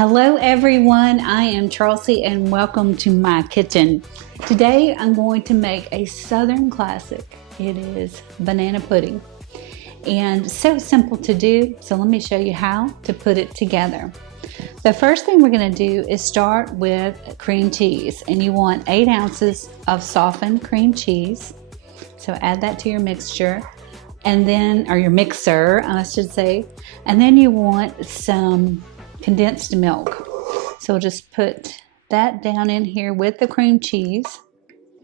Hello everyone, I am Chelsea and welcome to my kitchen. Today I'm going to make a Southern classic. It is banana pudding and so simple to do, so let me show you how to put it together. The first thing we're going to do is start with cream cheese, and you want 8 ounces of softened cream cheese. So add that to your mixture, and then, or your mixer, I should say, and then you want some condensed milk. So just put that down in here with the cream cheese.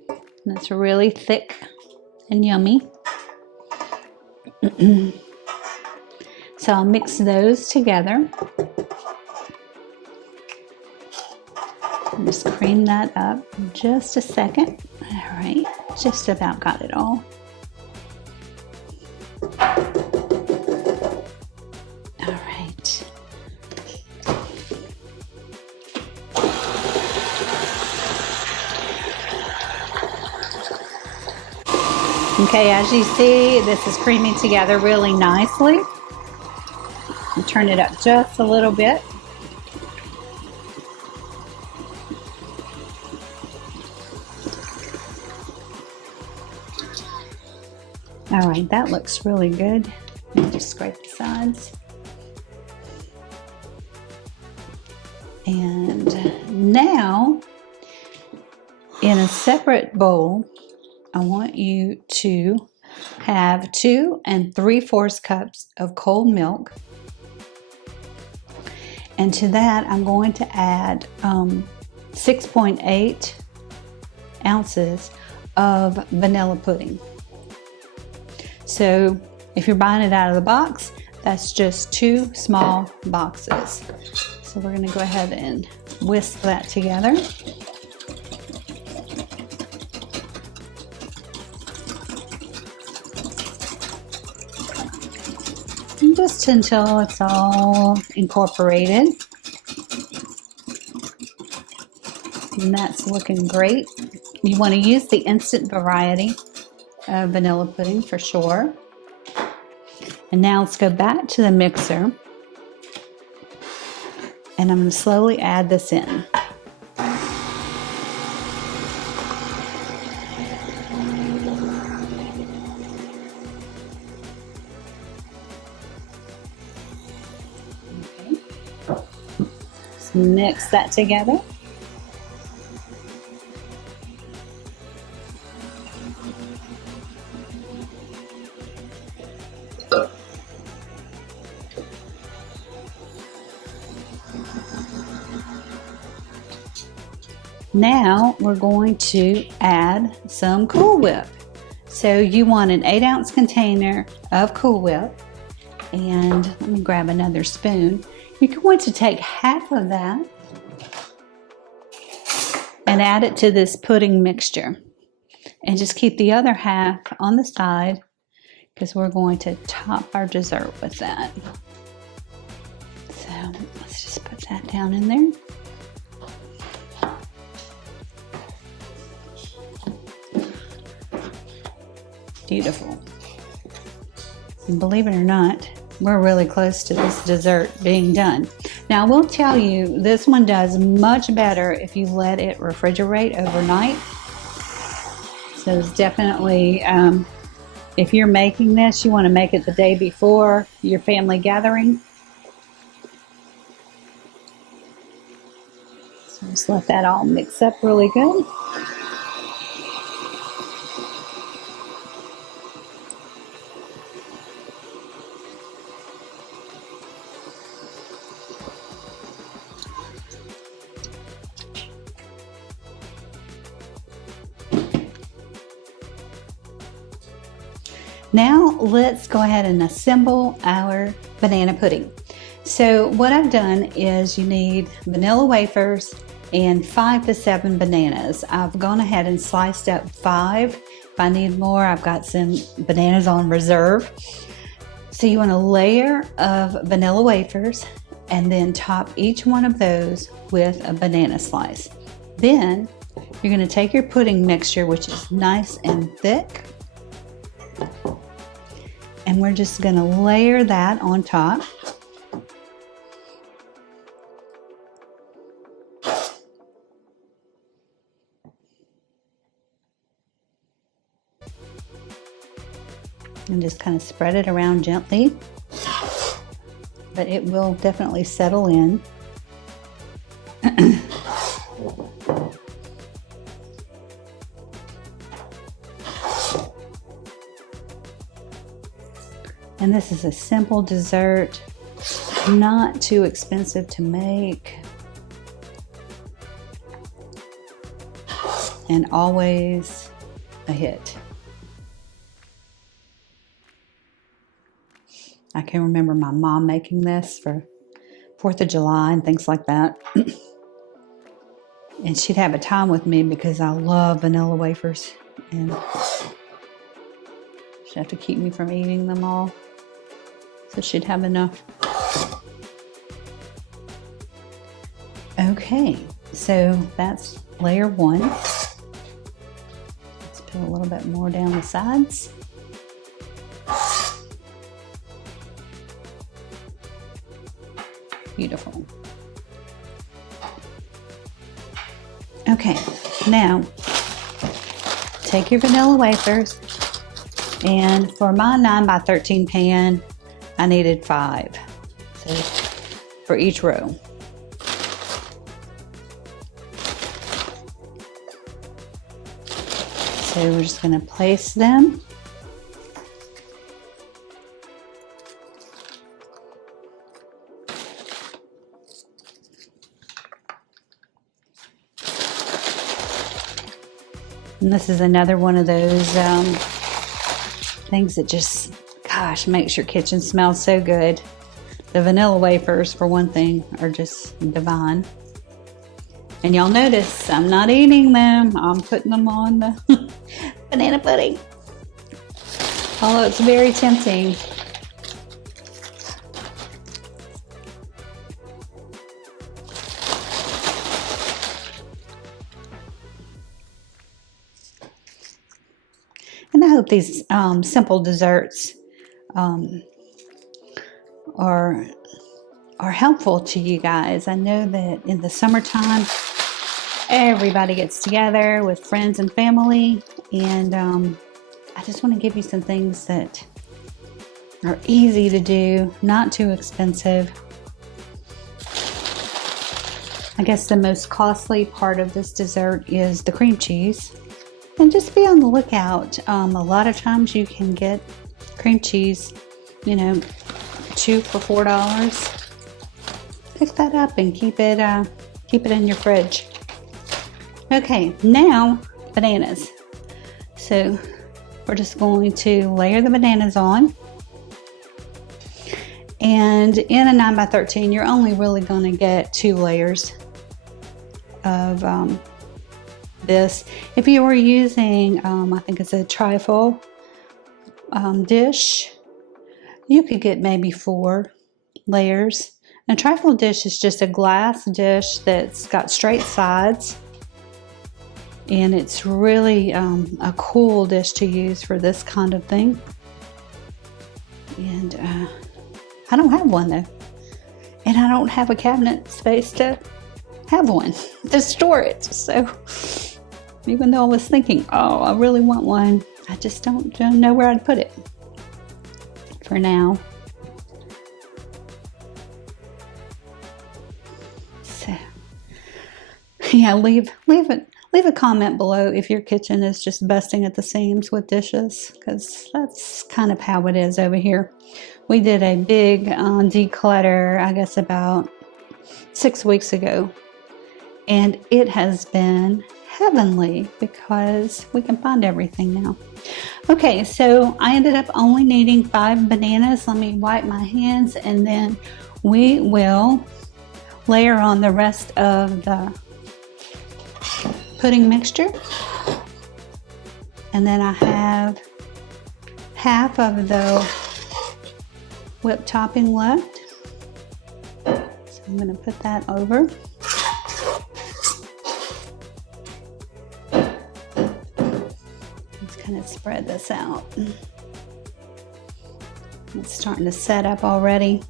And it's really thick and yummy. So I'll mix those together. Just cream that up in just a second. All right, just about got it all. All right. Okay, as you see, this is creaming together really nicely. And turn it up just a little bit. All right, that looks really good. Let me just scrape the sides. And now, in a separate bowl, I want you to have 2 3/4 cups of cold milk. And to that, I'm going to add 6.8 ounces of vanilla pudding. So if you're buying it out of the box, that's just 2 small boxes. So we're going to go ahead and whisk that together. And just until it's all incorporated. And that's looking great. You want to use the instant variety of vanilla pudding for sure. And now let's go back to the mixer. And I'm going to slowly add this in. Okay. Let's mix that together. Now we're going to add some Cool Whip. So you want an 8-ounce container of Cool Whip, and let me grab another spoon. You're going to take half of that and add it to this pudding mixture, and just keep the other half on the side because we're going to top our dessert with that. So let's just put that down in there. Beautiful. And believe it or not, we're really close to this dessert being done. Now, I will tell you, this one does much better if you let it refrigerate overnight. So it's definitely, if you're making this, you want to make it the day before your family gathering. So just let that all mix up really good. Now let's go ahead and assemble our banana pudding. So what I've done is you need vanilla wafers and 5 to 7 bananas. I've gone ahead and sliced up 5. If I need more, I've got some bananas on reserve. So you want a layer of vanilla wafers and then top each one of those with a banana slice. Then you're going to take your pudding mixture, which is nice and thick, and we're just going to layer that on top. and just kind of spread it around gently, but it will definitely settle in. And this is a simple dessert, not too expensive to make, and always a hit. I can remember my mom making this for 4th of July and things like that. And she'd have a time with me because I love vanilla wafers, and she'd have to keep me from eating them all, so she'd have enough. Okay, so that's layer 1. Let's put a little bit more down the sides. Beautiful. Okay, now take your vanilla wafers, and for my 9x13 pan, I needed 5, so for each row. So we're just going to place them. And this is another one of those things that just, gosh, makes your kitchen smell so good. The vanilla wafers, for one thing, are just divine. And y'all notice I'm not eating them. I'm putting them on the banana pudding. Although it's very tempting. And I hope these simple desserts are helpful to you guys. I know that in the summertime, everybody gets together with friends and family, and I just want to give you some things that are easy to do, not too expensive. I guess the most costly part of this dessert is the cream cheese. And just be on the lookout. A lot of times you can get cream cheese, 2 for $4. Pick that up and keep it in your fridge. Okay, now bananas. So we're just going to layer the bananas on. And in a 9x13, you're only really going to get 2 layers of this. If you were using, I think it's a trifle dish, you could get maybe 4 layers. A trifle dish is just a glass dish that's got straight sides, and it's really a cool dish to use for this kind of thing. And I don't have one though, and I don't have a cabinet space to have one to store it. So even though I was thinking, oh, I really want one, I just don't know where I'd put it for now. So yeah, leave a comment below if your kitchen is just busting at the seams with dishes, because that's kind of how it is over here. We did a big declutter, I guess about 6 weeks ago, and it has been heavenly because we can find everything now. Okay, so I ended up only needing 5 bananas. Let me wipe my hands, and then we will layer on the rest of the pudding mixture. And then I have half of the whipped topping left, so I'm going to put that over. Let's kind of spread this out. It's starting to set up already.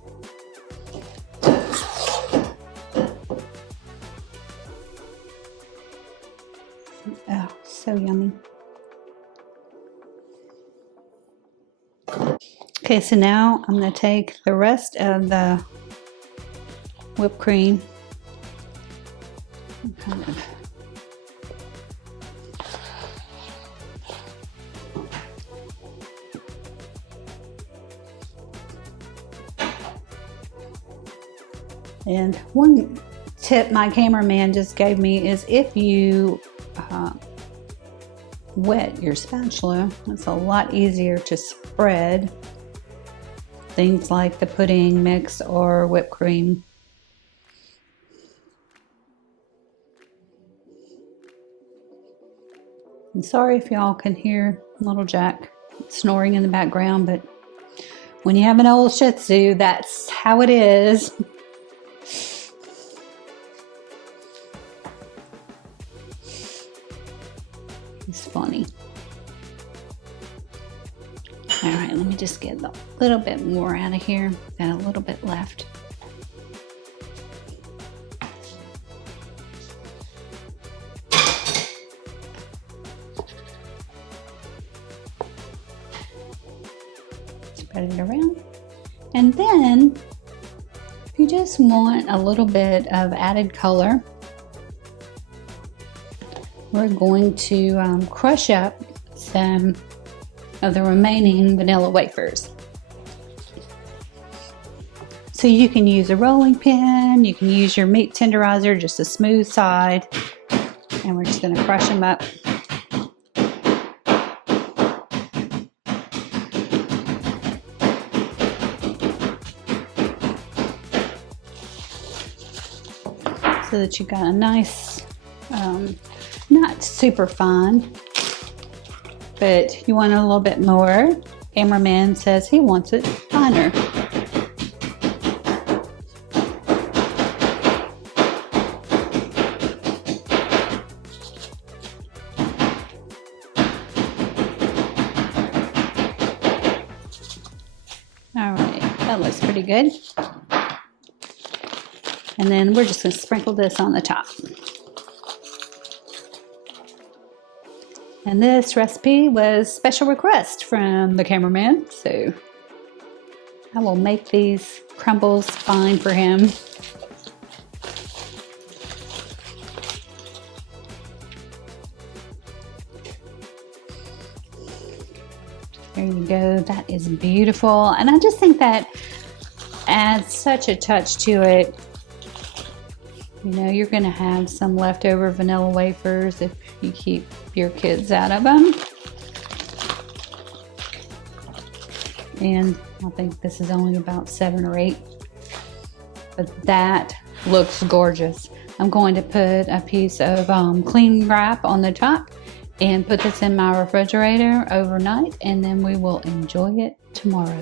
Oh, so yummy. Okay, so now I'm going to take the rest of the whipped cream and kind of and one tip my cameraman just gave me is if you wet your spatula, it's a lot easier to spread things like the pudding mix or whipped cream. I'm sorry if y'all can hear little Jack snoring in the background, but when you have an old Shih Tzu, that's how it is. It's funny. All right, let me just get a little bit more out of here. Got a little bit left. Spread it around. And then, if you just want a little bit of added color, we're going to crush up some of the remaining vanilla wafers. So you can use a rolling pin, you can use your meat tenderizer, just a smooth side, and we're just going to crush them up. So that you got a nice, not super fine, but you want a little bit more. Cameraman says he wants it finer. All right, that looks pretty good. And then we're just going to sprinkle this on the top. And this recipe was special request from the cameraman, so I will make these crumbles fine for him. There you go, that is beautiful. And I just think that adds such a touch to it. You know, you're going to have some leftover vanilla wafers if you keep your kids out of them. And I think this is only about 7 or 8. But that looks gorgeous. I'm going to put a piece of cling wrap on the top and put this in my refrigerator overnight, and then we will enjoy it tomorrow.